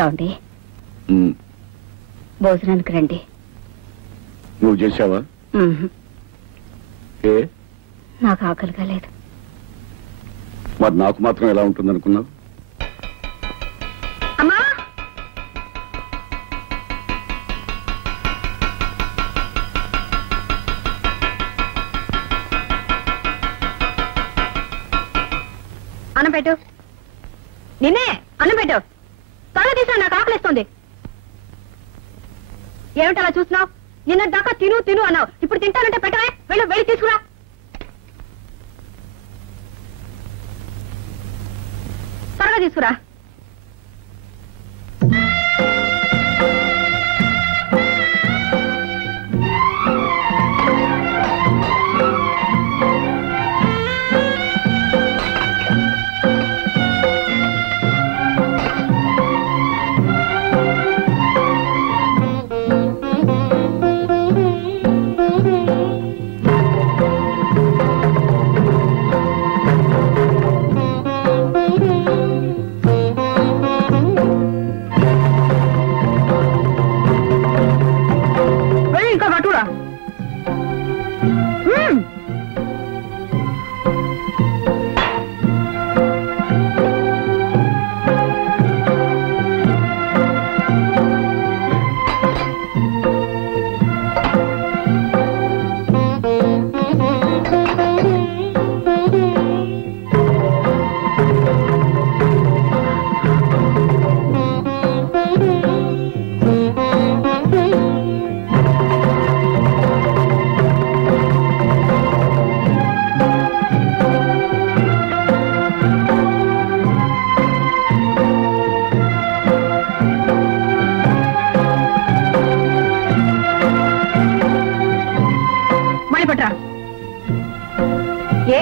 ఏమండి భోజనానికి రండి. నువ్వు చేసావా? ఏ నాకు ఆకలిగా లేదు. మరి నాకు మాత్రం ఎలా ఉంటుంది అనుకున్నావు? అమ్మా అన్నం పెట్టు. నిన్నే అన్నం పెట్టు. త్వరగా తీసా, నాకు ఆకలిస్తుంది. ఏమిటలా చూస్తున్నావు? నిన్న దాకా తిను తిను అన్నావు, ఇప్పుడు తింటానంటే పెట్టవే. వెళ్ళు, వెళ్ళి తీసుకురా. త్వరగా తీసుకురా. ఏ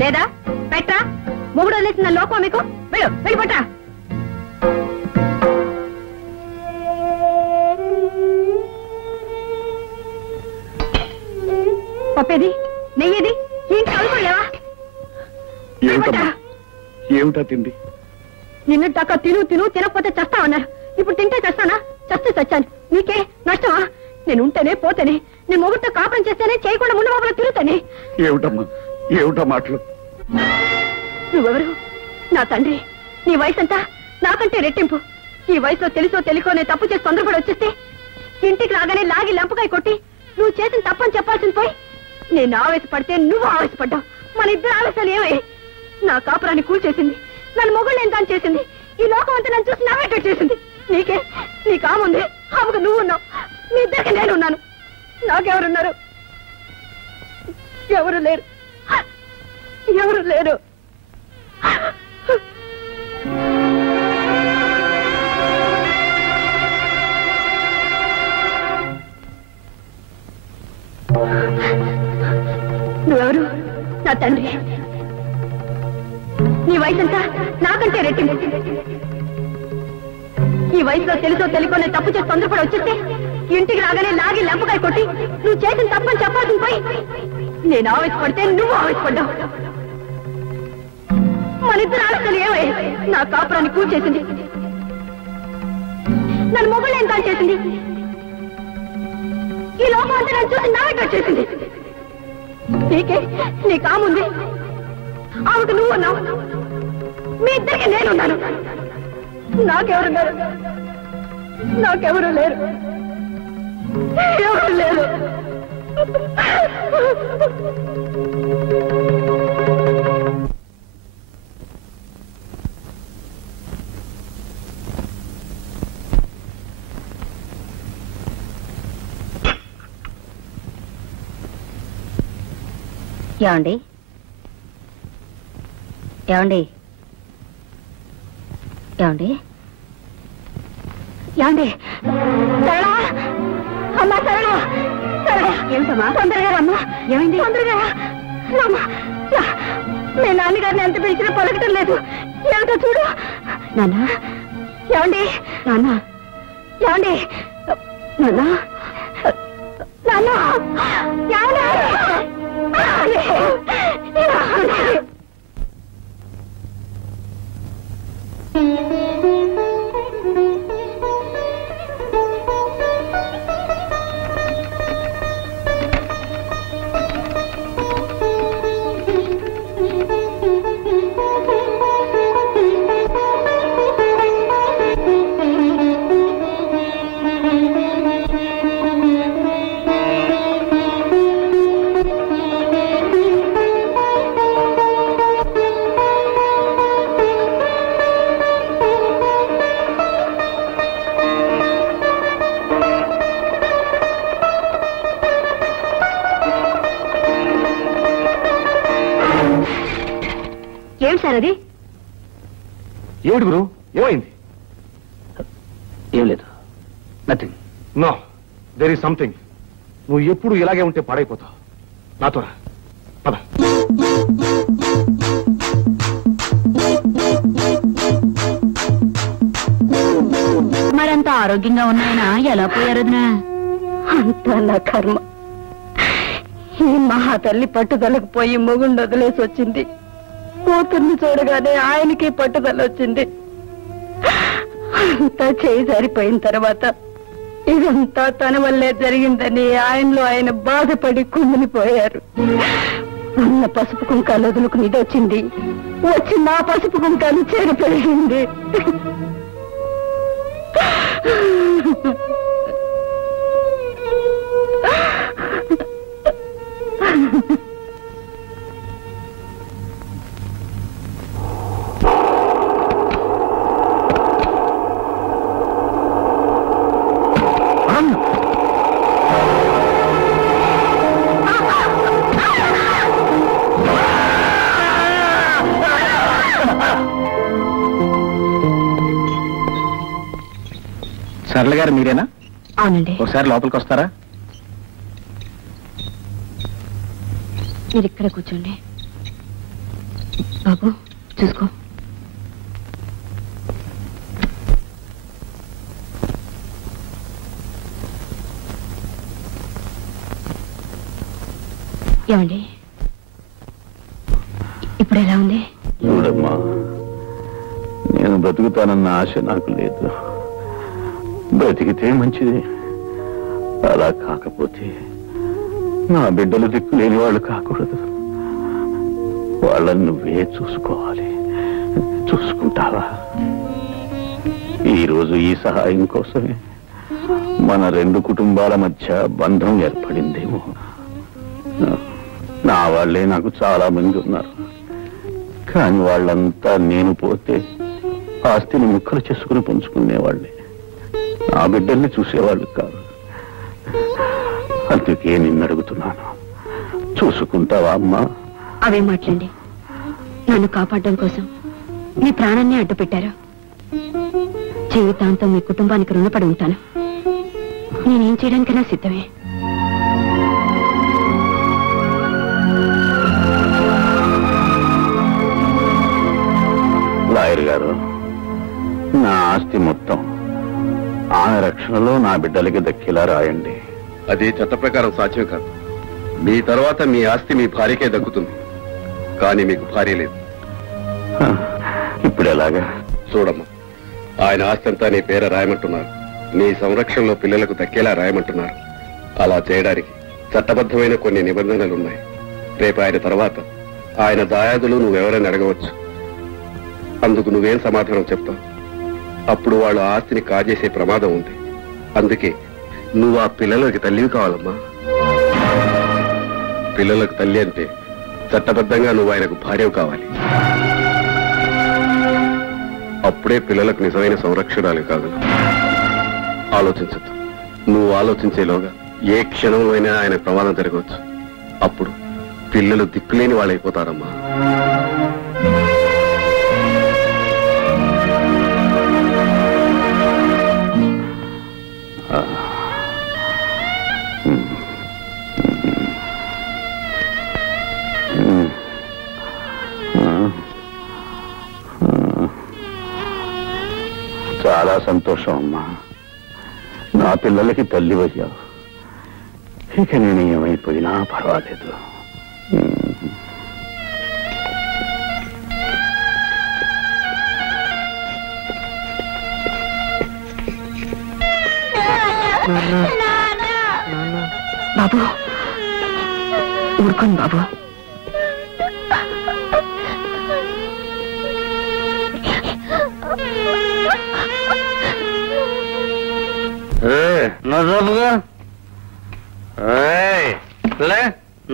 లేదా పెట్టా? మొగుడు వదిలేసిన లోకం మీకు. వెళ్ళు, వెళ్ళి పట్టా. పప్పేది, నెయ్యేది, ఏంటి కలుపులేవా? ఏమిటా తిండి? నిన్న దాకా తిను తిను, తినకపోతే చస్తావన్నారు. ఇప్పుడు తింటే చస్తానా? చస్తే చచ్చాను. నీకే నష్టమా? నేను ఉంటేనే పోతేనే, నేను మొగుడితో కాపురం చేస్తేనే, చేయకుండా ముందు బాబులో తిరుగుతానే. ఏమిటమ్మా, ఏమిటా మాటలు? నువ్వెవరు? నా తండ్రి. నీ వయసు అంతా నాకంటే రెట్టింపు. ఈ వయసులో తెలుసో తెలియకో నేను తప్పు చేసి తొందరపడి వచ్చేస్తే ఇంటికి రాగానే లాగి లంపకాయ కొట్టి నువ్వు చేసిన తప్పని చెప్పాల్సింది పోయి నేను ఆవేశపడితే నువ్వు ఆవేశపడ్డావు. మన ఇద్దరు ఆవేశాలు ఏమై నా కాపురాన్ని కూల్చేసింది. నన్ను మొగుళ్ళు ఎంత చేసింది. ఈ లోకం అంతా నన్ను చూసి నవ్వేటట్టు చేసింది. నీకే నీ కాముంది, ఆమెకు నువ్వు ఉన్నావు. నీ ఇద్దరికి నేనున్నాను. నాకెవరున్నారు? ఎవరు లేరు, ఎవరు లేరు. నువ్వెవరు? నా తండ్రి. నీ వయసంతా నాకంటే రెట్టింపు. ఈ వయసులో తెలుసో తెలియకో నేను తప్పు చేసి తొందరపడి వచ్చేస్తే ఇంటికి రాగానే లాగి లంపకాయ కొట్టి నువ్వు చేసిన తప్పని చెప్పాల్సింది పోయి నేను ఆవేశపడితే నువ్వు ఆవేశపడ్డావు. మన ఇద్దరు ఆలోచనలు ఏమై నా కాపురాన్ని కూల్చేసింది. నన్ను మొగుళ్ళు ఎంత చేసింది. ఈ లోపం అంతా నన్ను చూసి నవ్వేటట్టు చేసింది. నీకే నీ కాముంది, ఆమెకు నువ్వు ఉన్నావు. మీ ఇద్దరికి నేనున్నాను. నాకెవరున్నారు? నాకెవరు లేరు, ఎవరు లేరు. ఏమండి, ఏమండి, ఏమండి, ఏమండి? సరళా, అమ్మా సరళా, సరళా. ఏమిటమ్మా? తొందరగా అమ్మా. ఏమైంది? తొందరగా అమ్మా. మీ నాన్నగారిని ఎంత పిలిచినా పలకటం లేదు. ఏమిటో చూడు. నాన్న, ఏమండి? నాన్న, ఏమండి? నాన్న, నాన్న, ఏమండి? ఏమిటి సార్ అది? ఏమిటి గురు, ఏమైంది? ఏం లేదు, nothing. No, there is something. నువ్వు ఎప్పుడు ఇలాగే ఉంటే పాడైపోతావు. నాతో రా, పద. మరంత ఆరోగ్యంగా ఉన్నాయనా ఎలా పోయారు? అంతా నా కర్మ. ఈ మహా తల్లి పట్టుదలకు పోయి మొగుండు వదిలేసి వచ్చింది. కూతుర్ని చూడగానే ఆయనకి పట్టుదల వచ్చింది. అంతా చేయి సరిపోయిన తర్వాత ఇదంతా తన వల్లే జరిగిందని ఆయనలో ఆయన బాధపడి కుమిలిపోయారు. ఉన్న పసుపు కుంకాలు వదులుకుని ఇది వచ్చింది. వచ్చి నా పసుపు కుంకాలు చేరిపోయింది. సరళ గారు మీరేనా? అవునండి. ఒకసారి లోపలికి వస్తారా? మీరు ఇక్కడ కూర్చోండి. బాబు చూసుకో. ఏమండి, ఇప్పుడు ఎలా ఉంది? చూడమ్మా, నేను బ్రతుకుతానన్న ఆశ నాకు లేదు. బ్రతికితే మంచిది. అలా కాకపోతే నా బిడ్డలు దిక్కు లేని వాళ్ళు కాకూడదు. వాళ్ళని నువ్వే చూసుకోవాలి. చూసుకుంటావా? ఈరోజు ఈ సహాయం కోసమే మన రెండు కుటుంబాల మధ్య బంధం ఏర్పడిందేమో. నా వాళ్లే నాకు చాలా మంది ఉన్నారు. కానీ వాళ్ళంతా నేను పోతే ఆస్తిని ముక్కలు చేసుకుని పంచుకునేవాళ్ళే. నా బిడ్డల్ని చూసేవాళ్ళు కాదు. అందుకే నిన్ను అడుగుతున్నాను, చూసుకుంటావా అమ్మా? అవే మాట్లాడండి. నన్ను కాపాడడం కోసం మీ ప్రాణాన్ని అడ్డు పెట్టారు. జీవితాంతం మీ కుటుంబానికి రుణపడి ఉంటాను. నేనేం చేయడానికైనా సిద్ధమే. లాయర్ గారు, నా ఆస్తి మొత్తం ఆమె రక్షణలో నా బిడ్డలకి దక్కేలా రాయండి. అది చట్ట ప్రకారం సాధ్యం కాదు. మీ తర్వాత మీ ఆస్తి మీ భార్యకే దక్కుతుంది, కానీ మీకు భార్య లేదు. ఇప్పుడు ఎలాగా? చూడమ్మా, ఆయన ఆస్తి అంతా నీ పేర రాయమంటున్నారు. నీ సంరక్షణలో పిల్లలకు దక్కేలా రాయమంటున్నారు. అలా చేయడానికి చట్టబద్ధమైన కొన్ని నిబంధనలున్నాయి. రేపు ఆయన తర్వాత ఆయన దాయాదులు నువ్వెవరైనా అడగవచ్చు. అందుకు నువ్వేం సమాధానం చెప్తావు? అప్పుడు వాళ్ళు ఆస్తిని కాజేసే ప్రమాదం ఉంది. అందుకే నువ్వు ఆ పిల్లలకి తల్లివి కావాలమ్మా. పిల్లలకు తల్లి అంటే చట్టబద్ధంగా నువ్వు ఆయనకు భార్యవు కావాలి. అప్పుడే పిల్లలకు నిజమైన సంరక్షణాలు కాగలవు. ఆలోచించద్దు. నువ్వు ఆలోచించేలోగా ఏ క్షణంలో అయినా ఆయన ప్రమాదం జరగవచ్చు. అప్పుడు పిల్లలు దిక్కులేని వాళ్ళైపోతారమ్మా. చాలా సంతోషం అమ్మా. నా పిల్లలకి తల్లి అయ్యావు. ఇక నేను ఏమైపోయినా పర్వాలేదు. బాబు ఊరుకోండి బాబు.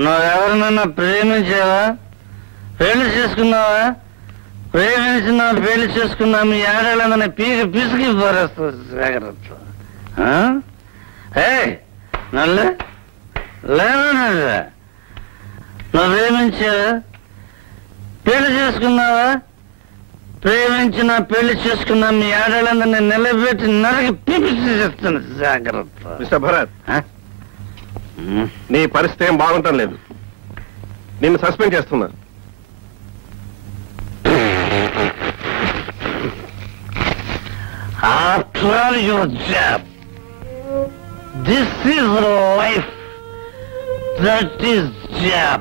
నువ్వెవరినన్నా ప్రేమించావా? పెళ్లి చేసుకున్నావా? ప్రేమించినా పెళ్లి చేసుకున్నా మీ ఆడేళ్ళందరినీ పీకి పిసికి పారేస్తుంది జాగ్రత్త. నల్లే లేదా నువ్వు ప్రేమించావా? పెళ్లి చేసుకున్నావా? ప్రేమించిన పెళ్లి చేసుకున్నా మీ ఆడవాళ్ళందరినీ నిలబెట్టి నరకి పిలిచేస్తాను. జాగ్రత్త. మిస్టర్ భరత్, నీ పరిస్థితి ఏం బాగుంటం లేదు. నిన్ను సస్పెండ్ చేస్తున్నా. After all your job, this is life. That is job.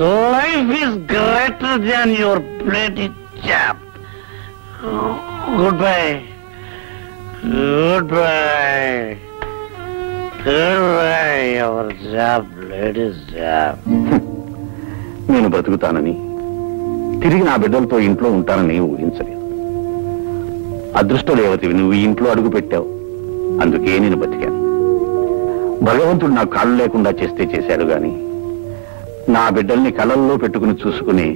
Life is greater than your bloody job. Goodbye. Goodbye. Goodbye, your job, ladies' job. నేను బ్రతుకుతానని, తిరిగి నా బిడ్డలతో ఇంట్లో ఉంటానని ఊహించలేదు. అదృష్ట దేవతవి, నువ్వు ఈ ఇంట్లో అడుగు పెట్టావు. అందుకే నేను బతికాను. భగవంతుడు నా కాళ్ళు లేకుండా చేస్తే చేశాడు గాని, నా బిడ్డల్ని కళ్ళల్లో పెట్టుకుని చూసుకుని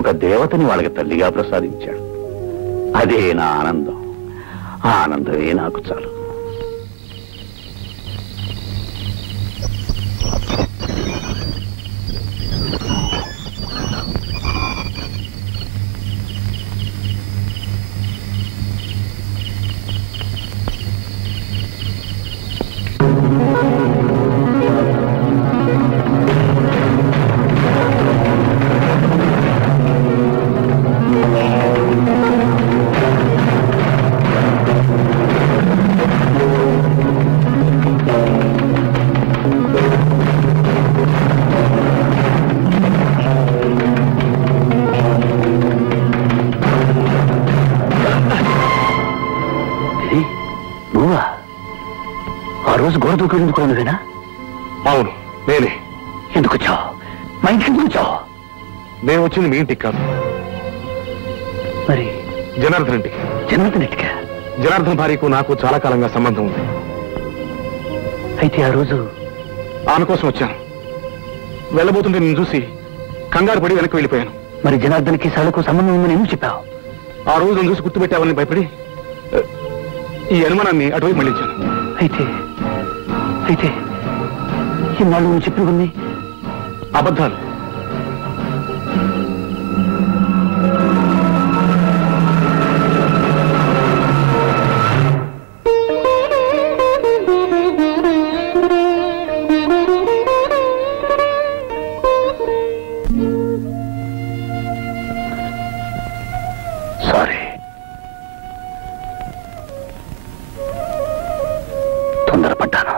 ఒక దేవతని వాళ్ళకి తల్లిగా ప్రసాదించాడు. అదే నా ఆనందం. ఆ ఆనందమే నాకు చాలు. గోడ దూకేందుకు నువ్వేనా? అవును, నేనే. ఎందుకు వచ్చావు? మా ఇంటికి ఎందుకు వచ్చావు? నేను వచ్చింది మీ ఇంటికి కాదు, మరి జనార్దన్ ఇంటికి. జనార్దన్ ఇంటికా? జనార్దన్ భార్యకు నాకు చాలా కాలంగా సంబంధం ఉంది. అయితే ఆ రోజు ఆమె కోసం వచ్చాను. వెళ్ళబోతుంటే నేను చూసి కంగారు పడి వెనక్కి వెళ్ళిపోయాను. మరి జనార్దన్కి సాలకు సంబంధం ఉందని ఎందుకు చెప్పావు? ఆ రోజు నన్ను చూసి గుర్తుపెట్టావని భయపడి ఈ అనుమానాన్ని అటువైపు మళ్ళించాను. అయితే ఇన్నాళ్ళు నువ్వు చెప్పినవన్నీ అబద్ధాలు. సారీ, తొందరపడ్డాను.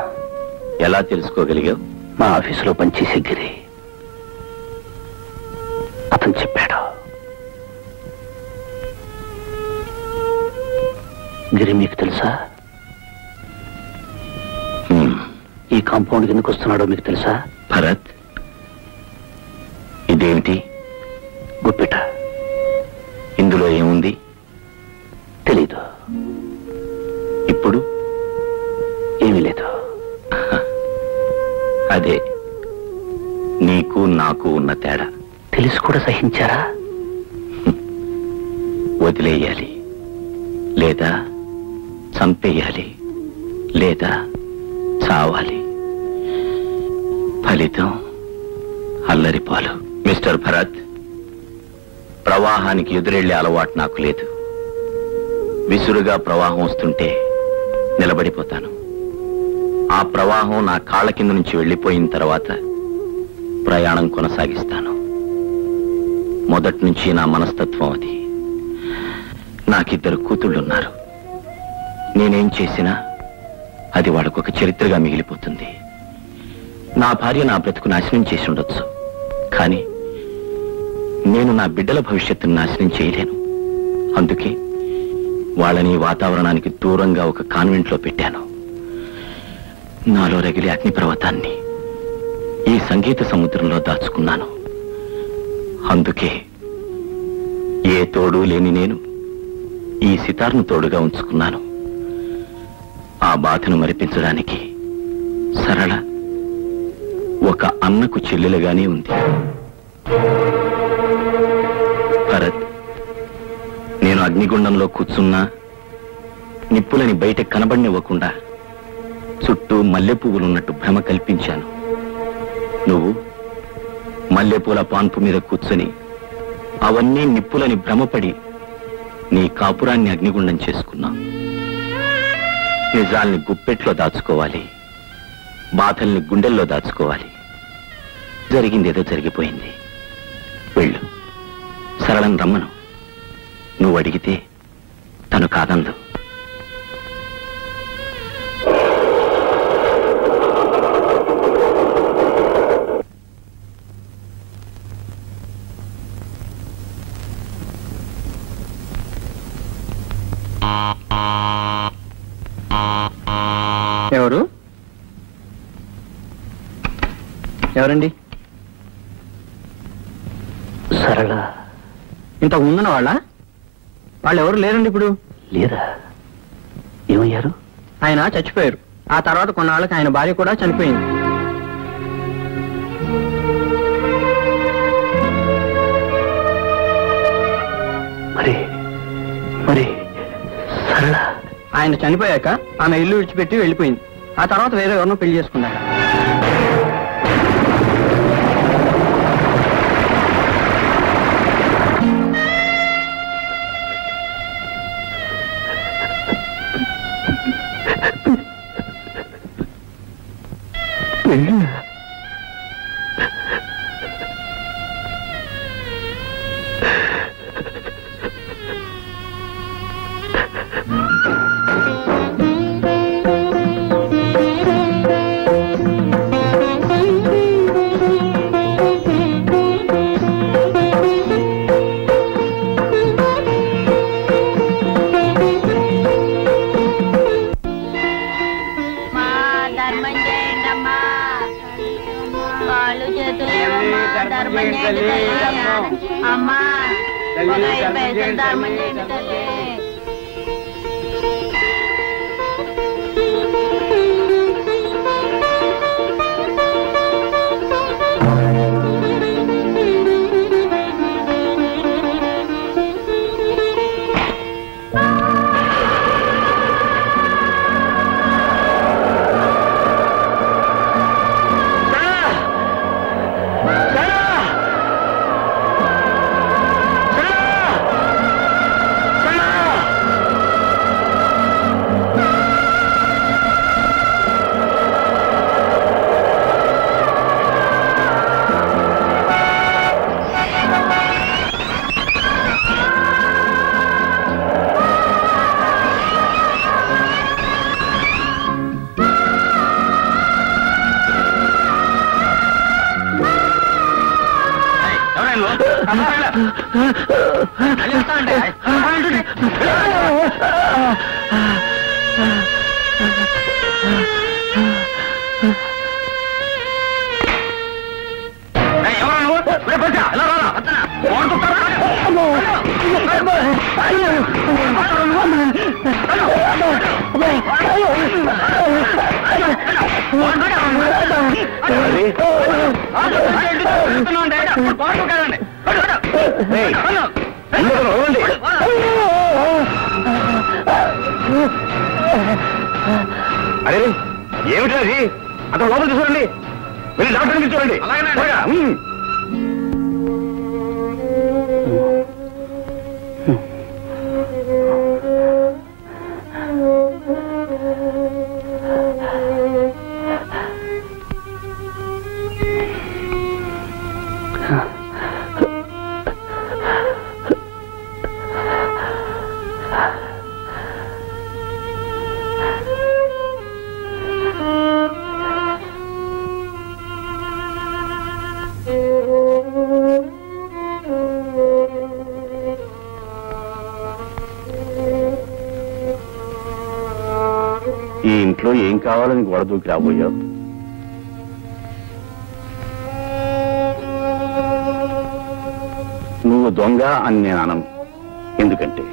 ఎలా తెలుసుకోగలిగావు? మా ఆఫీసులో పనిచేసే గిరి, అతను చెప్పాడు. గిరి మీకు తెలుసా? ఈ కాంపౌండ్కి ఎందుకు వస్తున్నాడో మీకు తెలుసా? భరత్, ఇదేమిటి? గుప్పిట. ఇందులో ఏముంది? తెలీదు. ఇప్పుడు ఏమీ లేదు. అదే నీకు నాకు ఉన్న తేడా. తెలిసి కూడా సహించారా? వదిలేయాలి, లేదా చంపేయాలి, లేదా చావాలి. ఫలితం అల్లరిపాలు. మిస్టర్ భరత్, ప్రవాహానికి ఎదురెళ్లే అలవాటు నాకు లేదు. విసురుగా ప్రవాహం వస్తుంటే నిలబడిపోతాను. ఆ ప్రవాహం నా కాళ్ళ కింద నుంచి వెళ్ళిపోయిన తర్వాత ప్రయాణం కొనసాగిస్తాను. మొదటి నుంచి నా మనస్తత్వం అది. నాకిద్దరు కూతుళ్ళున్నారు. నేనేం చేసినా అది వాళ్ళకొక చరిత్రగా మిగిలిపోతుంది. నా భార్య నా బ్రతుకు నాశనం చేసి ఉండొచ్చు, కానీ నేను నా బిడ్డల భవిష్యత్తును నాశనం చేయలేను. అందుకే వాళ్ళని వాతావరణానికి దూరంగా ఒక కాన్వెంట్లో పెట్టాను. నాలో రగిలే అగ్నిపర్వతాన్ని ఈ సంగీత సముద్రంలో దాచుకున్నాను. అందుకే ఏ తోడు లేని నేను ఈ సితార్ను తోడుగా ఉంచుకున్నాను. ఆ బాధను మరిపించడానికి సరళ ఒక అన్నకు చెల్లెలుగానే ఉంది. భరత్, నేను అగ్నిగుండంలో కూర్చున్నా నిప్పులని బయట కనబడినివ్వకుండా చుట్టూ మల్లెపువ్వులున్నట్టు భ్రమ కల్పించాను. నువ్వు మల్లెపూల పాన్పు మీద కూర్చొని అవన్నీ నిప్పులని భ్రమపడి నీ కాపురాన్ని అగ్నిగుండం చేసుకున్నా. నిజాల్ని గుప్పెట్లో దాచుకోవాలి, బాధల్ని గుండెల్లో దాచుకోవాలి. జరిగిందేదో జరిగిపోయింది. వెళ్ళు, సరళం రమ్మను. నువ్వు అడిగితే తను కాదందు. ఎవరు? ఎవరండి? సరళ. ఇంతకు ముందున్న వాళ్ళు ఎవరు లేరండి ఇప్పుడు. లేదా? ఏమయ్యారు? ఆయన చచ్చిపోయారు. ఆ తర్వాత కొన్నాళ్ళకి ఆయన భార్య కూడా చనిపోయింది. మరి సరళ? ఆయన చనిపోయాక ఆమె ఇల్లు విడిచిపెట్టి వెళ్ళిపోయింది. ఆ తర్వాత వేరే ఎవరినో పెళ్లి చేసుకున్నాడు. అరే ఏమిటి అది? అతను లోపల చూడండి, వెళ్ళి డాక్టర్ని చూడండి. ఈ ఇంట్లో ఏం కావాలని గొడదూకి రాబోయావు? నువ్వు దొంగ అని నేను అనను. ఎందుకంటే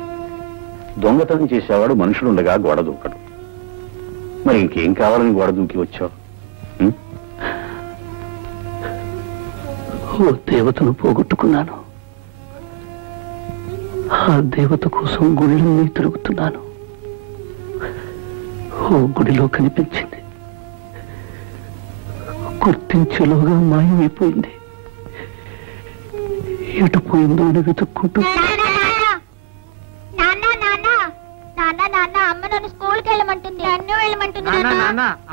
దొంగతనం చేసేవాడు మనుషులుండగా గోడ దూకడు. మరి ఇంకేం కావాలని గోడ దూకి వచ్చావు? ఓ దేవతను పోగొట్టుకున్నాను. ఆ దేవత కోసం గుళ్ళన్నీ తిరుగుతున్నాను. ఓ గుడిలో కనిపించింది, గుర్తించేలోగా మాయమైపోయింది. ఎటు పోయిందో అని వెతుక్కుంటూ అమ్మ నన్ను స్కూల్కి వెళ్ళమంటుంది నన్ను వెళ్ళమంటుంది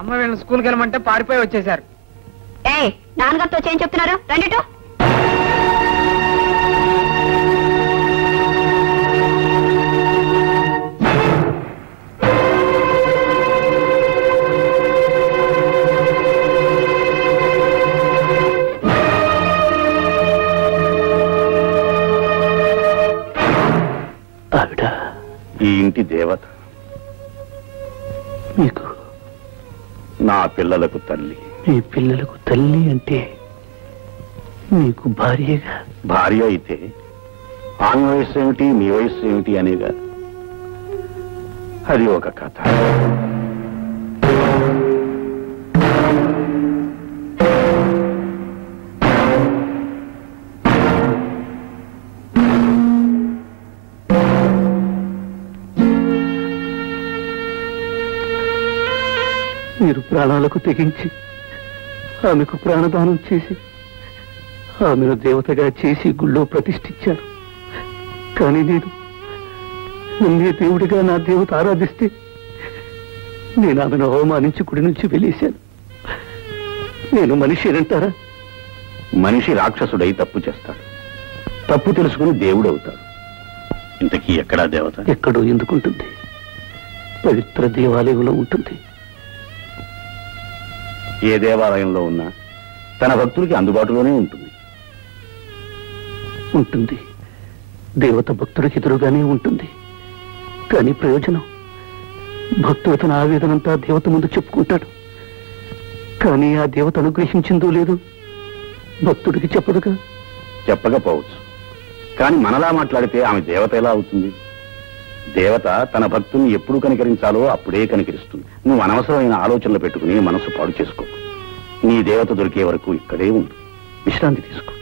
అమ్మ వీళ్ళని స్కూల్కి వెళ్ళమంటే పారిపోయి వచ్చేసారు. నాన్నగారితో చేయం చెప్తున్నారు రండిటో. ఆవిడ ఈ ఇంటి దేవత, మీకు నా పిల్లలకు తల్లి. మీ పిల్లలకు తల్లి అంటే మీకు భార్యగా? భార్య అయితే ఆమె వయస్సు ఏమిటి మీ వయస్సు ఏమిటి అనేగా. అది ఒక కథ. మీరు ప్రాణాలకు తెగించి ఆమెకు ప్రాణదానం చేసి ఆమెను దేవతగా చేసి గుళ్ళో ప్రతిష్ఠించారు. కానీ నేను నన్నే దేవుడిగా నా దేవత ఆరాధిస్తే నేను ఆమెను అవమానించి గుడి నుంచి వెలేశాను. నేను మనిషి అంటారా? మనిషి రాక్షసుడై తప్పు చేస్తాడు, తప్పు తెలుసుకుని దేవుడు అవుతాడు. ఇంతకీ ఎక్కడా దేవత? ఎక్కడో ఎందుకుంటుంది? పవిత్ర దేవాలయంలో ఉంటుంది. ఏ దేవాలయంలో ఉన్నా తన భక్తులకి అందుబాటులోనే ఉంటుంది. ఉంటుంది, దేవత భక్తుడికి ఎదురుగానే ఉంటుంది. కానీ ప్రయోజనం? భక్తుడు తన ఆవేదనంతా దేవత ముందు చెప్పుకుంటాడు. కానీ ఆ దేవత అనుగ్రహించిందో లేదో భక్తుడికి చెప్పదుగా. చెప్పకపోవచ్చు, కానీ మనలా మాట్లాడితే ఆమె దేవత ఎలా అవుతుంది? దేవత తన భక్తుల్ని ఎప్పుడు కనికరించాలో అప్పుడే కనికరిస్తుంది. నువ్వు అనవసరమైన ఆలోచనలు పెట్టుకుని మనసు పాడు చేసుకో. నీ దేవత దొరికే వరకు ఇక్కడే ఉండు, విశ్రాంతి తీసుకో.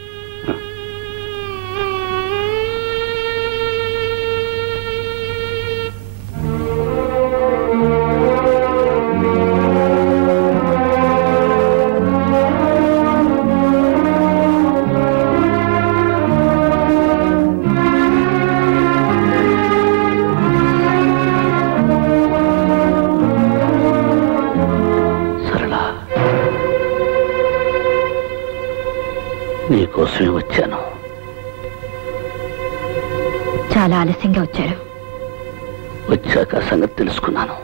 నీకోసమే వచ్చాను. చాలా ఆలస్యంగా వచ్చారు. వచ్చాక సంగతి తెలుసుకున్నాను.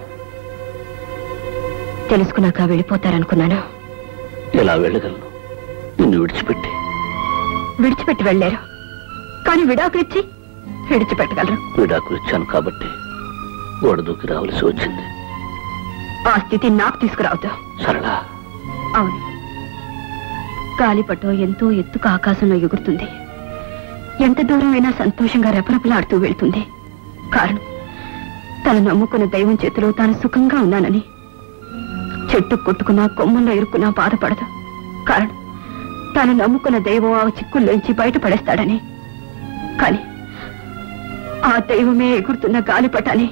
తెలుసుకున్నాక వెళ్ళిపోతారనుకున్నాను. ఎలా వెళ్ళగలను? నిన్ను విడిచిపెట్టి వెళ్ళారు, కానీ విడాకులు ఇచ్చి విడిచిపెట్టగలరు. విడాకులు ఇచ్చాను కాబట్టి గోడ దూకి రావాల్సి వచ్చింది. ఆ స్థితి నాకు తీసుకురావద్దు. సరళా. అవును, గాలిపటం ఎంతో ఎత్తుకు ఆకాశంలో ఎగురుతుంది. ఎంత దూరమైనా సంతోషంగా రెపరెపలాడుతూ వెళ్తుంది. కారణం, తను నమ్ముకున్న దైవం చేతిలో తాను సుఖంగా ఉన్నానని. చెట్టు కొట్టుకున్నా కొమ్మల్లో ఇరుక్కున్నా బాధపడదు. కారణం, తాను నమ్ముకున్న దైవం ఆ చిక్కుల్లోంచి బయటపడేస్తాడని. కాని ఆ దైవమే ఎగురుతున్న గాలిపటాన్ని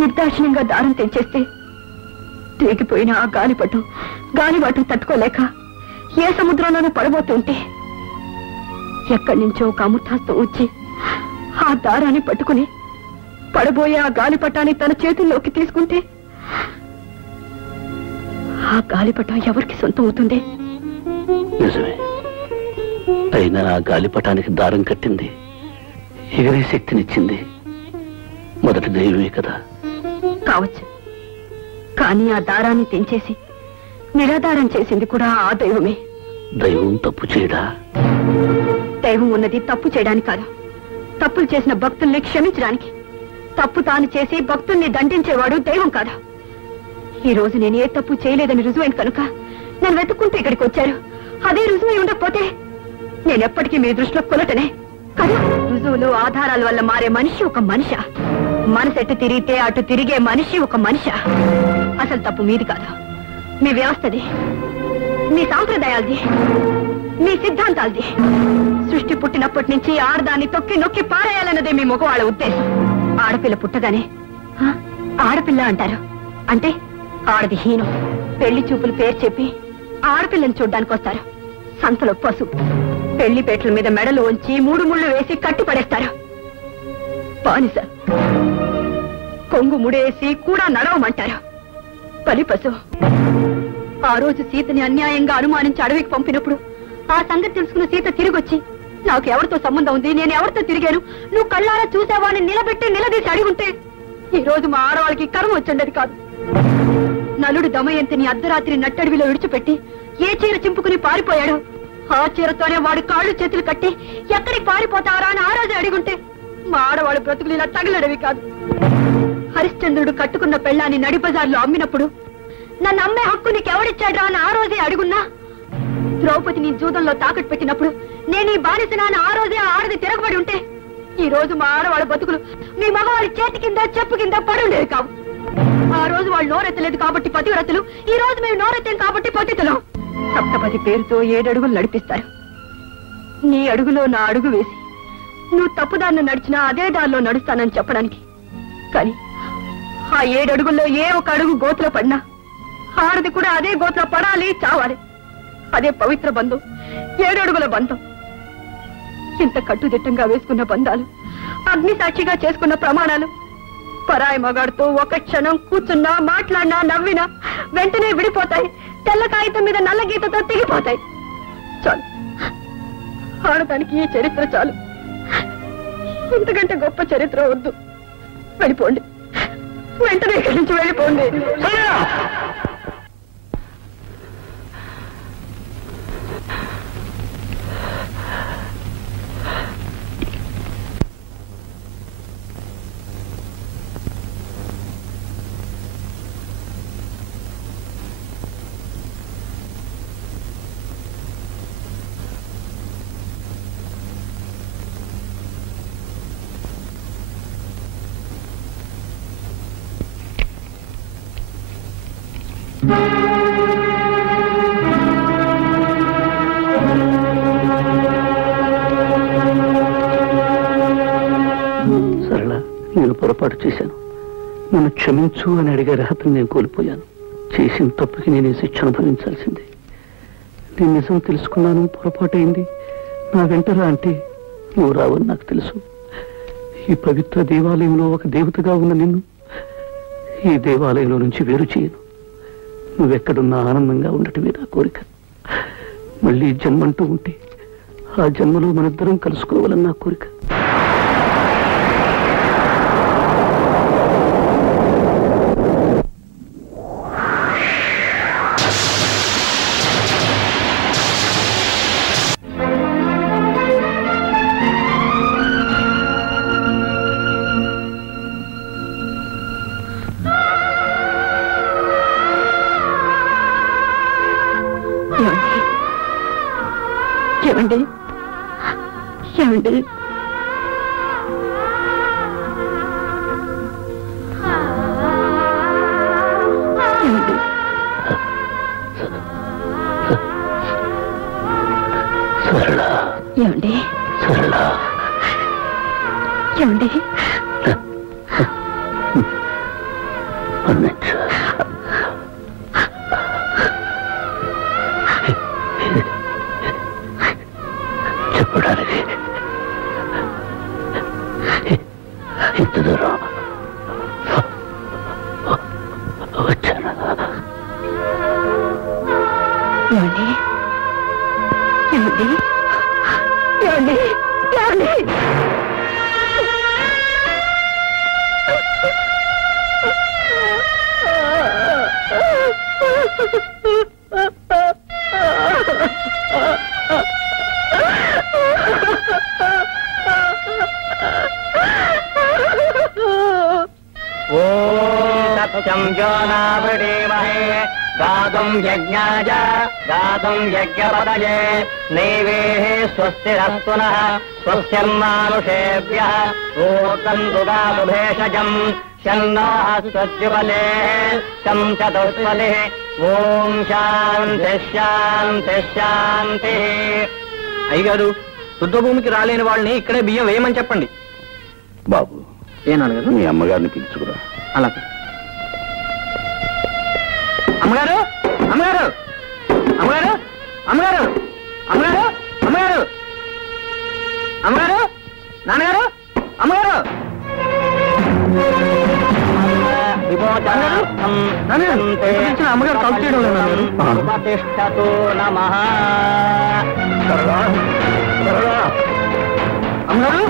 నిర్దాక్షిణ్యంగా దారం తెంచేస్తే తెగిపోయిన ఆ గాలిపటం తట్టుకోలేక ఏ సముద్రంలోనూ పడబోతుంటే ఎక్కడి నుంచో ఒక అమృతాస్తం వచ్చి ఆ దారాన్ని పట్టుకుని పడబోయే ఆ గాలిపటాన్ని తన చేతుల్లోకి తీసుకుంటే ఆ గాలిపటం ఎవరికి సొంతం అవుతుంది? నిజమే. అయినా ఆ గాలిపటానికి దారం కట్టింది, ఎగిరే శక్తినిచ్చింది మొదటి దైవమే కదా. కావచ్చు, కానీ ఆ దారాన్ని తెంచేసి నిరాధారం చేసింది కూడా ఆ దైవమే. దైవం తప్పు చేయడా? దైవం ఉన్నది తప్పు చేయడానికి కాదు, తప్పులు చేసిన భక్తుల్ని క్షమించడానికి. తప్పు తాను చేసి భక్తుల్ని దండించేవాడు దైవం కాదా? ఈ రోజు నేను ఏ తప్పు చేయలేదని రుజువైంది కనుక నేను వెతుక్కుంటూ ఇక్కడికి వచ్చారు. అదే రుజువై ఉండకపోతే నేనెప్పటికీ మీ దృష్టిలో కొలటనే కదా. రుజువులు ఆధారాల వల్ల మారే మనిషి ఒక మనిష. మనసు ఎటు తిరిగితే అటు తిరిగే మనిషి ఒక మనిష. అసలు తప్పు మీది కాదు, మీ వ్యవస్థది, మీ సాంప్రదాయాలది, మీ సిద్ధాంతాలది. సృష్టి పుట్టినప్పటి నుంచి ఆడదాన్ని తొక్కి నొక్కి పారేయాలన్నదే మీ మగవాళ్ళ ఉద్దేశం. ఆడపిల్ల పుట్టగానే ఆడపిల్ల అంటారు. అంటే ఆడది హీనం. పెళ్లి చూపులు పేరు చెప్పి ఆడపిల్లని చూడ్డానికి వస్తారు. సంతలో పసుపు, పెళ్లిపేటల మీద మెడలు ఉంచి 3 ముళ్ళు వేసి కట్టి పడేస్తారు. బానిస కొంగు ముడేసి కూడా నడవమంటారు. బలిపశు. ఆ రోజు సీతని అన్యాయంగా అనుమానించి అడవికి పంపినప్పుడు ఆ సంగతి తెలుసుకున్న సీత తిరిగొచ్చి నాకు ఎవరితో సంబంధం ఉంది, నేను ఎవరితో తిరిగాను, నువ్వు కళ్ళారా చూసావాని నిలదీసి అడిగుంటే ఈ రోజు మా ఆడవాళ్ళకి కర్మ వచ్చిండేది కాదు. నలుడు దమయంతిని అర్ధరాత్రి నట్టడివిలో విడిచిపెట్టి ఏ చీర చింపుకుని పారిపోయాడు, ఆ చీరతోనే వాడి కాళ్ళు చేతులు కట్టి ఎక్కడికి పారిపోతారా అని ఆ రోజు అడిగుంటే మా ఆడవాళ్ళు బ్రతుకులు ఇలా తగలడవి కాదు. హరిశ్చంద్రుడు కట్టుకున్న పెళ్ళాన్ని నడిబజార్లో అమ్మినప్పుడు నన్ను అమ్మే హక్కు నీకెవడిచ్చాడ్రా అని ఆ రోజే అడుగున్నా, ద్రౌపదిని జూదంలో తాకట్టు పెట్టినప్పుడు నేను ఈ బానిసనా అని ఆ రోజే ఆడది తిరగబడి ఉంటే ఈ రోజు మా ఆడవాళ్ళ బతుకులు మీ మగవాళ్ళ చేతి కింద చెప్పు కింద పడుండేవి కావు. ఆ రోజు వాళ్ళు నోరెత్తలేదు కాబట్టి పతివ్రతలు, ఈ రోజు మేము నోరెత్తాం కాబట్టి పతితులం. సప్తపది పేరుతో 7 అడుగులు నడిపిస్తారు. నీ అడుగులో నా అడుగు వేసి నువ్వు తప్పుదారిని నడిచినా అదే దారిలో నడుస్తానని చెప్పడానికి. కానీ ఆ 7 అడుగుల్లో ఏ ఒక అడుగు గోతులో పడినా ఆడది కూడా అదే గోతులో పడాలి, చావాలి. అదే పవిత్ర బంధం, 7 అడుగుల బంధం. ఇంత కట్టుదిట్టంగా వేసుకున్న బంధాలు, అగ్ని సాక్షిగా చేసుకున్న ప్రమాణాలు పరాయి మగాడితో ఒక క్షణం కూర్చున్నా, మాట్లాడినా, నవ్వినా వెంటనే విడిపోతాయి. తెల్ల కాగితం మీద నల్ల గీతతో తెగిపోతాయి. చాలు, ఆడదానికి ఈ చరిత్ర చాలు. ఇంతకంటే గొప్ప చరిత్ర వద్దు. వెళ్ళిపోండి, వెంటనే ఇక్కడి నుంచి వెళ్ళిపోండి. సరళ, నేను పొరపాటు చేశాను. నన్ను క్షమించు అని అడిగే అర్హతను నేను కోల్పోయాను. చేసిన తప్పుకి నేను శిక్ష అనుభవించాల్సిందే. నేను నిజం తెలుసుకున్నాను, పొరపాటైంది. నా వెంటరా అంటే నువ్వు రావని నాకు తెలుసు. ఈ పవిత్ర దేవాలయంలో ఒక దేవతగా ఉన్న నిన్ను ఈ దేవాలయంలో నుంచి వేరు చేయను. నువ్వెక్కడున్నా ఆనందంగా ఉండటమే నా కోరిక. మళ్ళీ జన్మంటూ ఉంటే ఆ జన్మలో మనిద్దరం కలుసుకోవాలని నా కోరిక. ఏమండి ఏమండి సరళ, ఏమండి సరళ, ఏమండి మన్నించు. చెప్పడానికి ఇంత దూరం వచ్చాను. ఏమండి ఏమండి ఏమండి ఏమండి సత్యం జ్యోనావృణీమహే గాతుం యజ్ఞాయ గాతుం యజ్ఞపదయే నైవేః స్వస్తిరస్తు నః స్వస్తిర్మానుషేభ్యః ఊర్ధ్వంతు గాతు భేషజం శన్నోః స్వస్తిబలే శం చతుష్పదే ఓం శాంతి శాంతి శాంతి. అయ్యగారు, శుద్ధ భూమికి రాలేని వాళ్ళని ఇక్కడే బియ్యం వేయమని చెప్పండి. బాబు, ఏనాన్నగారు? మీ అమ్మగారిని పిలుచుకురా. అలాగే. అమ్మగారు, అమ్మగారు, అమ్మగారు, అమ్మగారు, అమ్మగారు, అమ్మగారు, అమ్మగారు, నాన్నగారు, అమ్మగారు, అమ్మగారు తప్పు చేయడం లేదు. ఉపతిష్టతు నమః. అమ్మగారు,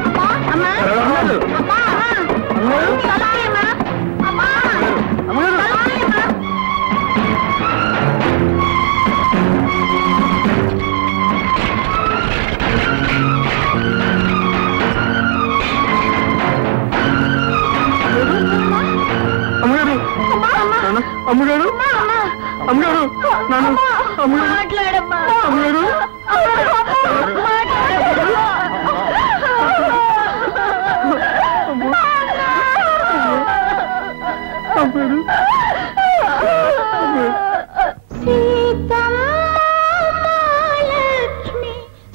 అమ్మగారు, అమ్మగారు, నాన్న, అమ్మగారు, అమ్మగారు, సీతమ్మ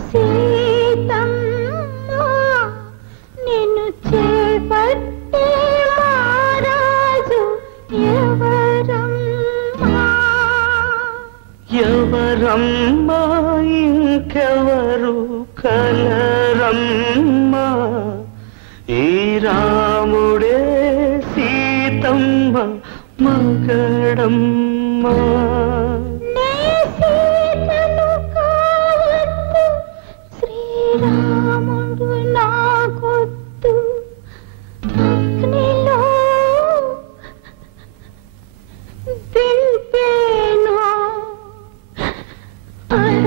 సీతమ్మ నిన్ను చేపట్టే మహారాజు ఎవరమ్మా ఇంకెవరు కలరమ్మా ఈ రాముడే సీతమ్మ మగడమ్మా. శ్రీరాముడు నాకొద్దు అగ్నిలో దింపేను అర